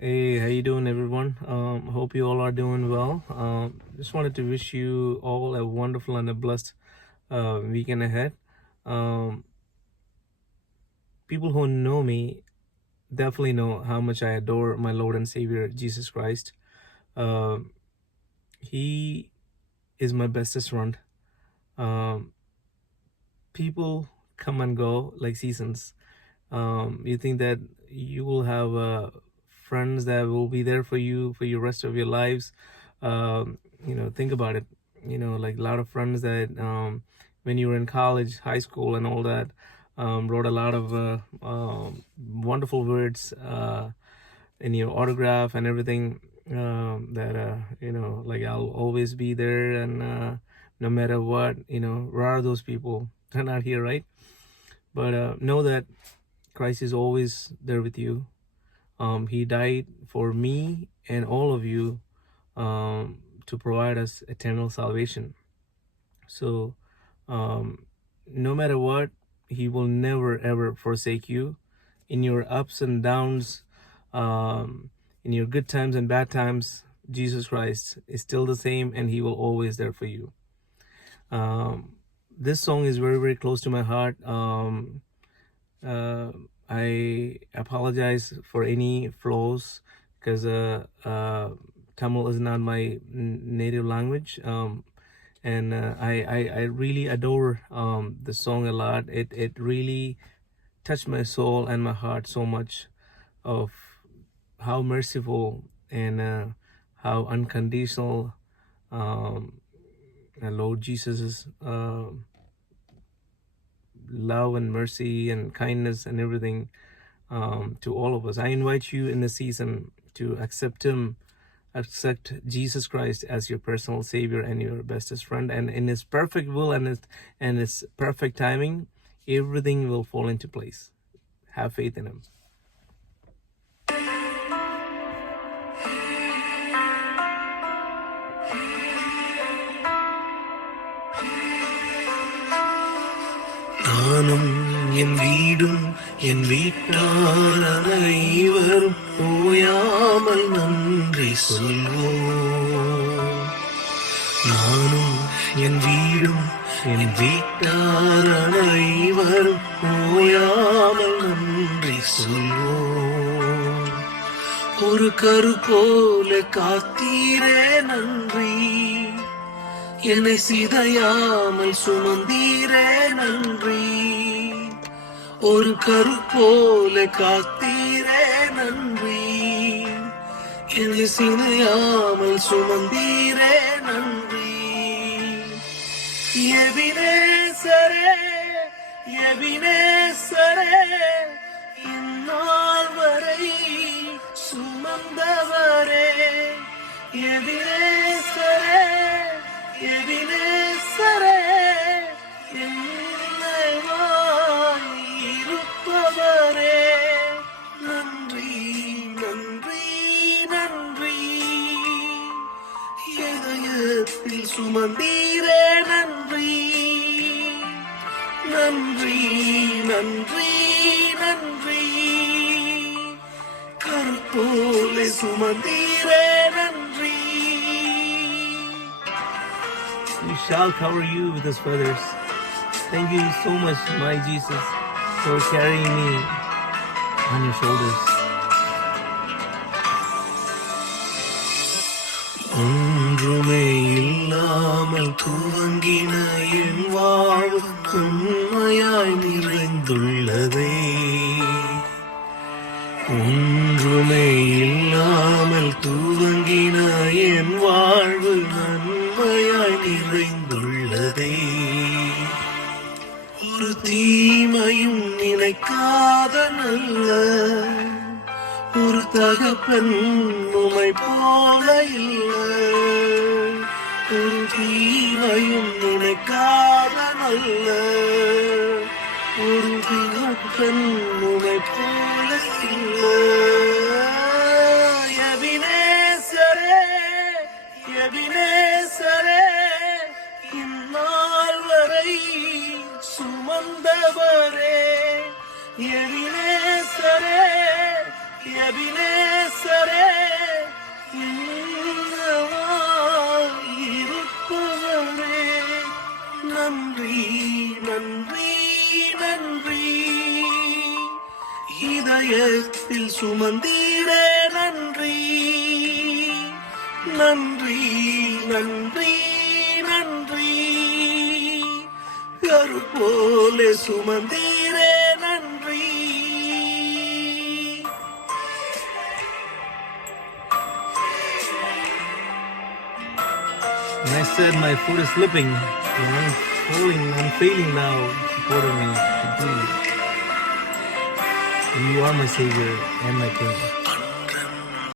Hey, how you doing, everyone? Hope you all are doing well. Just wanted to wish you all a wonderful and a blessed weekend ahead. Um, People who know me definitely know how much I adore my Lord and Savior Jesus Christ. Um he is my bestest friend. Um, People come and go like seasons. You think that you will have friends that will be there for you for your rest of your lives. Think about it. Like a lot of friends that when you were in college, high school, and all that, wrote a lot of wonderful words in your autograph and everything. That like I'll always be there, and no matter what, where are those people? They're not here, right? But know that Christ is always there with you. He died for me and all of you, to provide us eternal salvation. So, no matter what, He will never ever forsake you in your ups and downs, in your good times and bad times. Jesus Christ is still the same, and He will always there for you. This song is very, very close to my heart. Uh, I apologize for any flaws because Tamil is not my native language. And I really adore the song a lot. It really touched my soul and my heart so much of how merciful and how unconditional Lord Jesus is. Love and mercy and kindness and everything to all of us. I invite you in the season to accept Jesus Christ as your personal Savior and your bestest friend. And in His perfect will and His perfect timing, everything will fall into place. Have faith in Him. நானும் என் வீடும் என் வீட்டார் அனைவரும் ஓயாமல் நன்றி சொல்வோம். நானும் என் வீடும் என் வீட்டார் அனைவரும் ஓயாமல் நன்றி சொல்வோம். ஒரு கரு போல காத்தீரே நன்றி, என்னை சிதையாமல் சுமந்தீரே நன்றி. ஒரு கரு போல காத்தீரே நன்றி, என்னை சிதையாமல் சுமந்தீரே நன்றி. எபினேசரே எபினேசரே, இந்நாள் வரை சுமந்தவரே. எபினேசரே எபினேசரே, என்னைவாய் இருப்பவரே. நன்றி நன்றி நன்றி, இதயத்தில் சுமந்தீரே நன்றி. நன்றி நன்றி நன்றி, கருப்போல சுமந்தீரே நன்றி. He shall cover you with His feathers. Thank you so much, my Jesus, for carrying me on your shoulders. ஒன்றுமே இல்லாமல் துவங்கின என் வாழ்வு நன்மையாய் நிறைந்துள்ளதே. ஒன்றுமே இல்லாமல் துவங்கின என் வாழ்வு நன்மையாய் நிறைந்துள்ளதே. ஒரு தீமையும் நினைக்காத நல்ல ஒரு தகப்பன் உமை போல இல்ல. ஒரு தீமையும் நினைக்காத நல்ல ஒரு தகப்பன் உமை போல இல்ல. எபினேசரே எபினேசரே, இந்நாள் வரை சுமந்தவரே. எபினேசரே எபினேசரே, நன்றி இதயத்தில் சுமந்தீரே நன்றி நன்றி நன்றி நன்றி கரு போலே சுமந்தீரே நன்றி And I said my foot is slipping. And I'm failing now. Supporting me completely. And you are my Savior and my King.